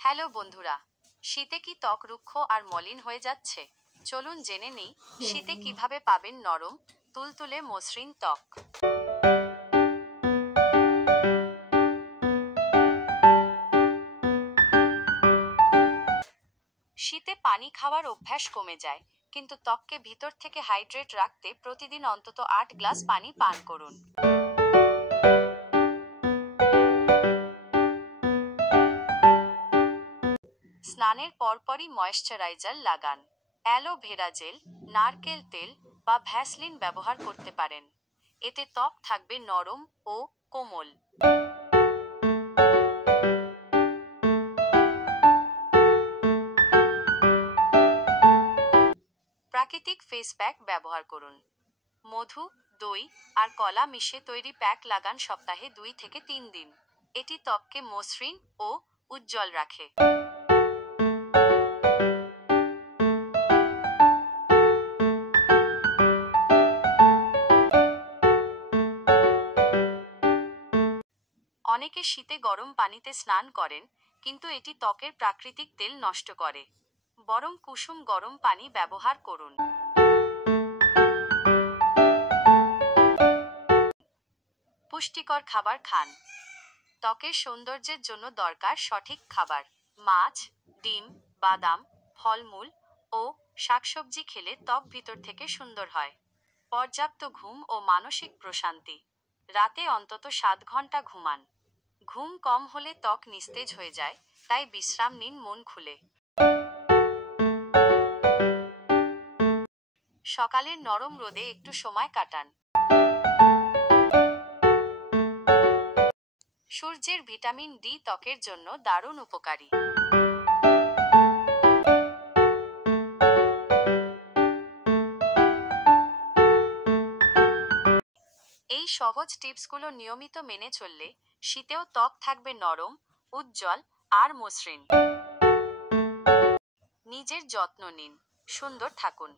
Hello বন্ধুরা, শীতে কি ত্বক রুক্ষ আর মলিন হয়ে যাচ্ছে? চলুন জেনে নিই শীতে কিভাবে পাবেন নরম, তুলতুলে মসৃণ ত্বক। শীতে পানি খাওয়ার অভ্যাস কমে যায়, কিন্তু ত্বককে ভিতর থেকে হাইড্রেট রাখতে প্রতিদিন অন্তত 8 গ্লাস পানি পান করুন। স্নানের পরপরই ময়েশ্চারাইজার লাগান। অ্যালোভেরা জেল, নারকেল তেল বা ভ্যাসলিন ব্যবহার করতে পারেন। এতে ত্বক থাকবে নরম ও কোমল। প্রাকৃতিক ফেস প্যাক ব্যবহার করুন। মধু, দই আর কলা মিশিয়ে তৈরি প্যাক লাগান সপ্তাহে 2 থেকে 3 দিন। এটি ত্বককে মসৃণ ও উজ্জ্বল রাখে। অনেকে শীতে গরম পানিতে স্নান করেন, কিন্তু এটি ত্বকের প্রাকৃতিক তেল নষ্ট করে। বরং কুসুম গরম পানি ব্যবহার করুন। পুষ্টিকর খাবার খান। ত্বকের সৌন্দর্যের জন্য দরকার সঠিক খাবার। মাছ, ডিম, বাদাম, ফলমূল ও শাকসবজি খেলে ত্বক ভিতর থেকে সুন্দর হয়। পর্যাপ্ত ঘুম ও মানসিক প্রশান্তি। রাতে অন্তত 7 ঘন্টা ঘুমান। ঘুম কম হলে ত্বক নিস্তেজ হয়ে যায়, তাই বিশ্রাম নিন মন খুলে। সকালের নরম রোদে একটু সময় কাটান। সূর্যের ভিটামিন ডি ত্বকের জন্য দারুণ উপকারী। এই সহজ টিপসগুলো নিয়মিত মেনে চললে শীতেও ত্বক থাকবে নরম, উজ্জ্বল আর মসৃণ। নিজের যত্ন নিন, সুন্দর থাকুন।